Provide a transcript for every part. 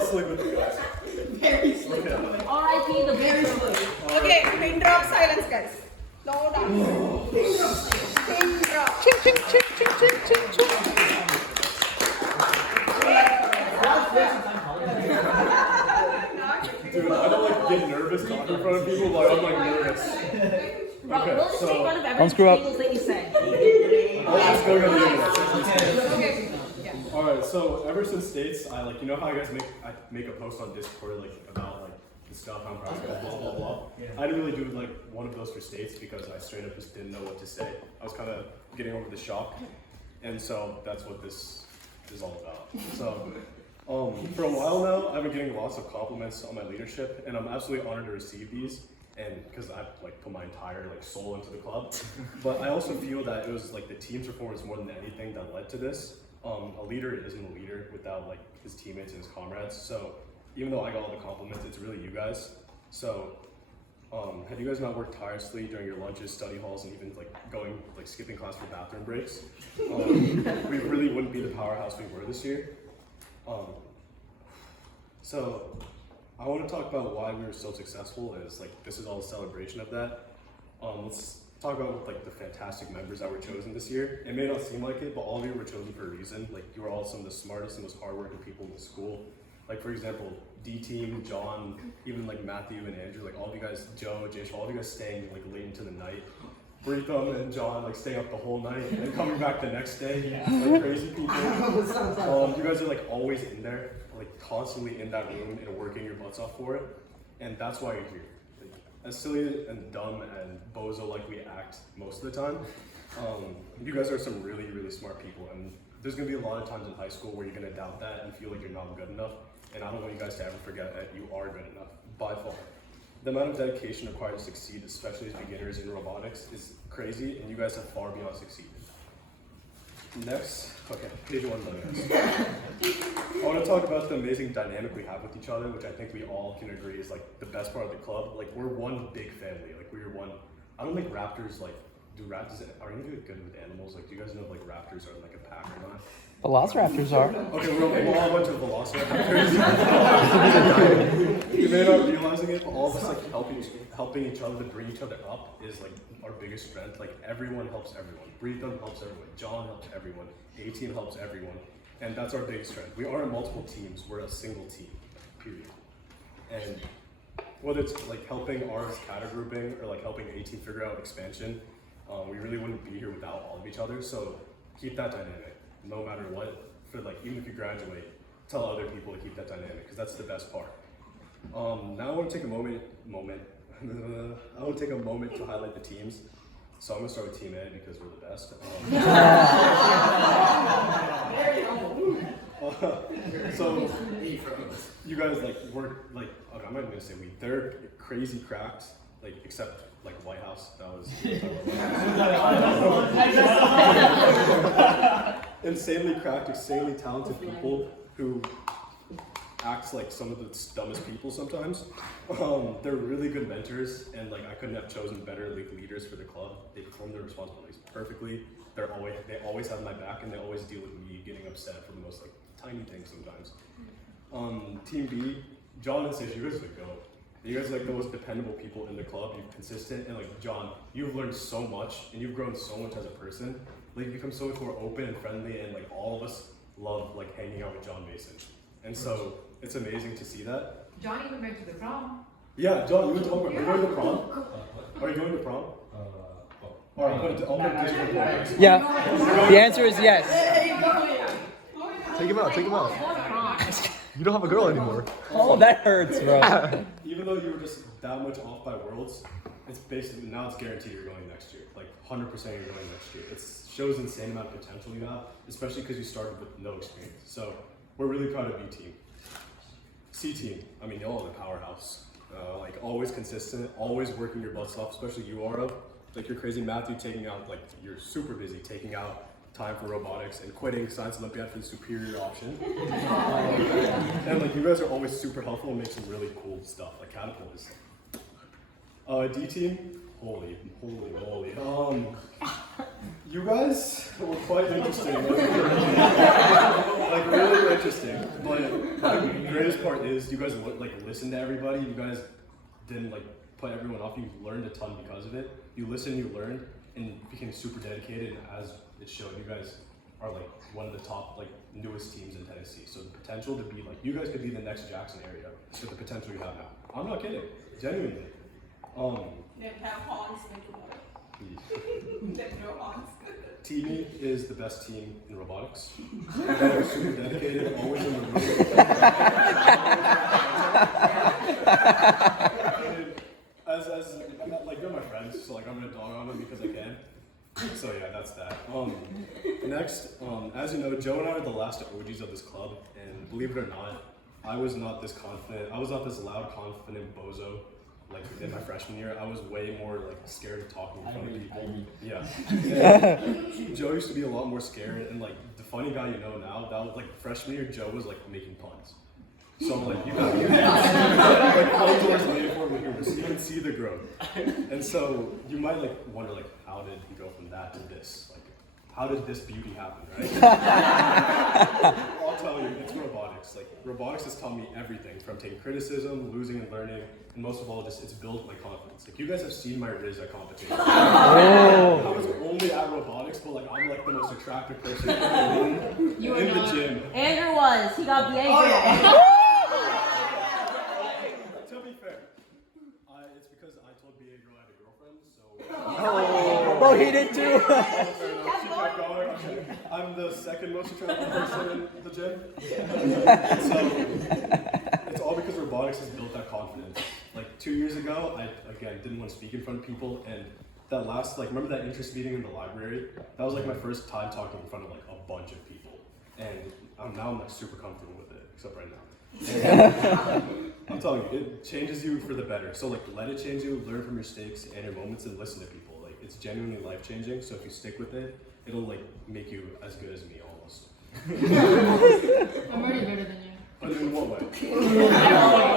still sleep with you guys. Very slick. R.I.P. the very slick. Okay, pin drop silence, guys. No dance. Pin drop. Ching, ching, ching, ching, ching, ching, ching. Dude, I don't like get nervous talking in front of people, but I'm like nervous. Okay, we'll just take one of every Don't screw up. single thing you say. Oh, it's going on the internet. Okay. Yeah. Alright, so ever since States, I like, you know how you guys make a post on Discord like about like the stuff I'm proud of, blah blah blah. I didn't really do like one of those for States because I straight up just didn't know what to say. I was kind of getting over the shock, and so that's what this is all about. So for a while now, I've been getting lots of compliments on my leadership, and I'm absolutely honored to receive these. And because I've like put my entire like soul into the club, but I also feel that it was like the team's performance more than anything that led to this. A leader isn't a leader without like his teammates and his comrades. So even though I got all the compliments, it's really you guys. So have you guys not worked tirelessly during your lunches, study halls, and even like skipping class for bathroom breaks? We really wouldn't be the powerhouse we were this year. So I want to talk about why we were so successful, as like this is all a celebration of that. Let's talk about like the fantastic members that were chosen this year. It may not seem like it, but all of you were chosen for a reason. Like you were all some of the smartest and most hardworking people in the school. Like for example, D team, John, even like Matthew and Andrew, like all of you guys, Joe, Jason, all of you guys staying like late into the night. Breatham and John like staying up the whole night and coming back the next day, like crazy people. You guys are like always in there, like constantly in that room and working your butts off for it, and that's why you're here. Like, as silly and dumb and bozo like we act most of the time, you guys are some really, really smart people, and there's gonna be a lot of times in high school where you're gonna doubt that and feel like you're not good enough, and I don't want you guys to ever forget that you are good enough, by far. The amount of dedication required to succeed, especially as beginners in robotics, is crazy, and you guys have far beyond succeeded. Next, okay, page 1 guys. I want to talk about the amazing dynamic we have with each other, which I think we all can agree is like the best part of the club. Like we're one big family. Like we're one. I don't think raptors like do raptors are any good with animals. Like do you guys know if like raptors are like a pack or not? Velociraptors are. Okay, we're all a bunch of velociraptors. You may not be realizing it, but all of us like helping each other to bring each other up is like our biggest strength. Like everyone helps everyone. Breatham helps everyone. John helps everyone. A-team helps everyone. And that's our biggest strength. We aren't multiple teams, we're a single team, period. And whether it's like helping ours cata grouping or like helping A-team figure out expansion, we really wouldn't be here without all of each other. So keep that dynamic. No matter what, for like even if you graduate, tell other people to keep that dynamic because that's the best part. Now I want to take a moment. I want to take a moment to highlight the teams. So I'm gonna start with Team A because we're the best. So you guys like work like okay, I'm not even gonna say we. They're crazy cracked, like except like White House. That was insanely cracked, insanely talented people who act like some of the dumbest people sometimes. They're really good mentors, and like I couldn't have chosen better leaders for the club. They perform their responsibilities perfectly. They always have my back, and they always deal with me getting upset for the most like tiny things sometimes. Team B, John and Sage, you guys are the GOAT. You guys are like the most dependable people in the club. You're consistent, and like John, you've learned so much, and you've grown so much as a person. Like you become so much more open and friendly, and like all of us love like hanging out with John Mason. And so it's amazing to see that. John even went to the prom. Yeah, John, you were talking about, are you going to prom? Are you going to prom? Alright, I'll put Discord. Yeah. The answer is yes. Take him out, take him out. You don't have a girl anymore. Oh, that hurts, bro. Even though you were just that much off by worlds, it's basically, now it's guaranteed you're going next year. Like 100% you're going next year. It shows insane amount of potential you have, especially because you started with no experience. So we're really proud of B team. C team, I mean, y'all are the powerhouse. Like always consistent, always working your butts off, especially you are. Like you're crazy Matthew taking out, like you're super busy taking out time for robotics and quitting Science Olympiad for the superior option. And like you guys are always super helpful and make some really cool stuff, like catapult is. D team, holy moly. You guys were quite interesting. Like really interesting. But the greatest part is you guys like listen to everybody. You guys didn't like put everyone off. You learned a ton because of it. You listened, you learned, and became super dedicated. And as it showed, you guys are like one of the top like newest teams in Tennessee. So the potential to be like you guys could be the next Jackson area with the potential you have now. I'm not kidding, genuinely. They have horns, they have no horns. Team is the best team in robotics. They're super dedicated, always in the room. as like they're my friends, so like I'm gonna dog on them because I can. So yeah, that's that. Next, as you know, Joe and I are the last OGs of this club, and believe it or not, I was not this confident. I was not this loud, confident bozo. Like in my freshman year, I was way more like scared of talking in front of people. Yeah. And Joe used to be a lot more scared, and like the funny guy you know now, that was like freshman year, Joe was like making puns. So like you can like close doors later for me here, so you can see the growth. And so you might like wonder like how did he go from that to this? Like how did this beauty happen, right? I'll tell you, it's robotics. Like robotics has taught me everything from taking criticism, losing and learning, and most of all, just it's built my confidence. Like you guys have seen my Riz at competition. I was only at robotics, but like I'm like the most attractive person in the room, in the gym. Andrew was. He got the A grade. To be fair, it's because I told BA girl I had a girlfriend, so. Oh, he did too. Fair enough. She kept going. I'm the second most attractive person in the gym. So it's all because robotics has built that confidence. Like 2 years ago, I again didn't want to speak in front of people, and that last remember that interest meeting in the library? That was like my first time talking in front of like a bunch of people, and now I'm like super comfortable with it, except right now. I'm telling you, it changes you for the better. So like let it change you, learn from your mistakes and your moments, and listen to people. Like it's genuinely life changing. So if you stick with it, it'll like make you as good as me almost. I'm already better than you. But in what way?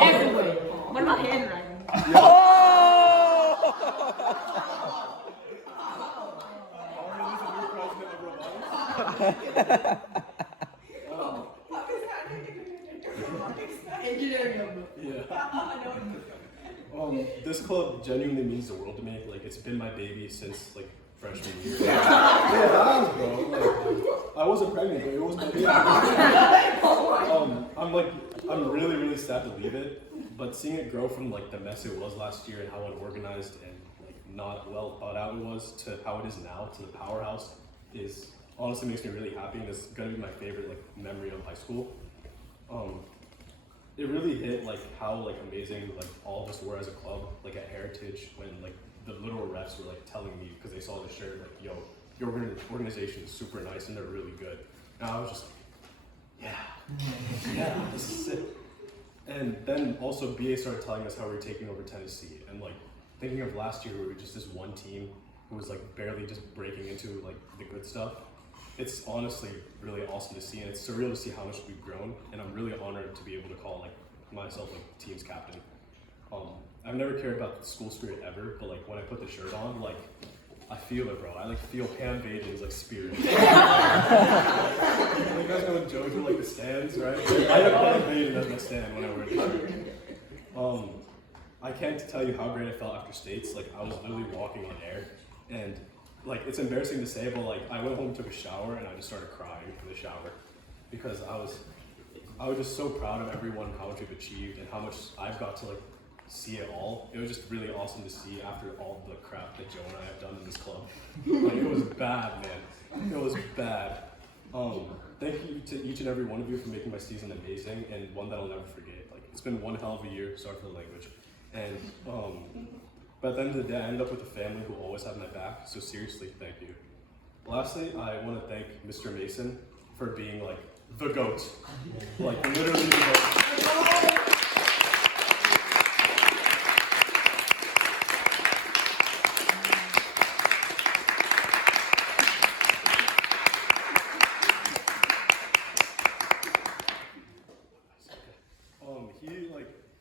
Everywhere. What about handwriting? This club genuinely means the world to me. Like it's been my baby since like freshman year. Yeah, bro. Like, I wasn't pregnant, but it was my baby. I'm really, really sad to leave it, but seeing it grow from like the mess it was last year and how unorganized and like not well thought out it was to how it is now to the powerhouse is honestly makes me really happy, and it's gonna be my favorite like memory of high school. It really hit like how like amazing like all of us were as a club, like at Heritage when like the literal refs were like telling me because they saw the shirt like, yo, your organization is super nice and they're really good. And I was just like, yeah, this is it. And then also BA started telling us how we were taking over Tennessee, and like thinking of last year we were just this one team who was like barely just breaking into like the good stuff. It's honestly really awesome to see, and it's surreal to see how much we've grown, and I'm really honored to be able to call like myself like team's captain. I've never cared about the school spirit ever, but like when I put the shirt on, like I feel it, bro. I like feel Pam Vaden's like spirit. You guys know when Joe do like the stands, right? I have Pam Vaden as my stand when I wear the shirt. I can't tell you how great I felt after states. Like I was literally walking on air, and like it's embarrassing to say, but like I went home, took a shower, and I just started crying in the shower because I was just so proud of everyone, how much we've achieved, and how much I've got to like see it all. It was just really awesome to see after all the crap that Joe and I have done in this club. Like it was bad, man. It was bad. Thank you to each and every one of you for making my season amazing and one that I'll never forget. Like it's been one hell of a year. Sorry for the language. And but at the end of the day, I ended up with a family who always had my back. So seriously, thank you. Lastly, I want to thank Mr. Mason for being like the GOAT. Like literally the GOAT.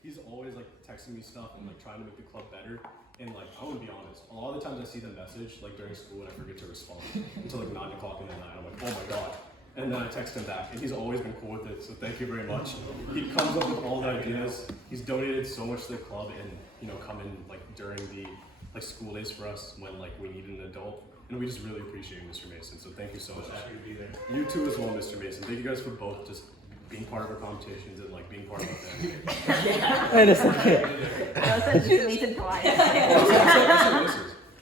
He's always like texting me stuff and like trying to make the club better. And like I want to be honest, a lot of the times I see the message like during school and I forget to respond until like 9 o'clock in the night. I'm like, oh my god, And then I text him back, and he's always been cool with it. So thank you very much. He comes up with all the ideas. He's donated so much to the club, and come in like during the school days for us when we need an adult. And we just really appreciate Mr. Mason. So thank you so much. Happy to be there. You too as well, Mr. Mason. Thank you guys for both just being part of our competitions and being part of our family. Wait a second. That was Mr. Mason twice.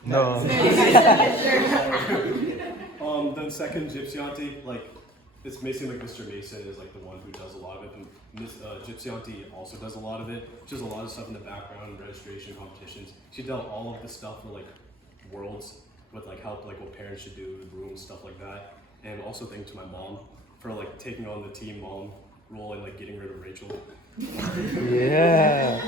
No. Then second, Gypsy Auntie, it's Mason, Mr. Mason is the one who does a lot of it, and Miss Gypsy Auntie also does a lot of it. She does a lot of stuff in the background, registration, competitions. She does all of the stuff for worlds with help what parents should do, the rooms, stuff like that. And also thank to my mom for taking on the team mom role and getting rid of Rachel. Yeah.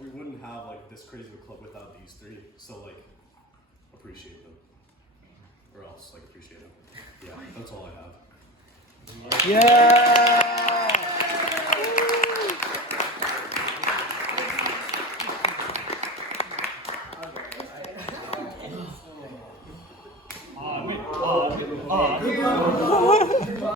We wouldn't have this crazy of a club without these three. So appreciate them, or else appreciate them. Yeah, that's all I have. Yeah.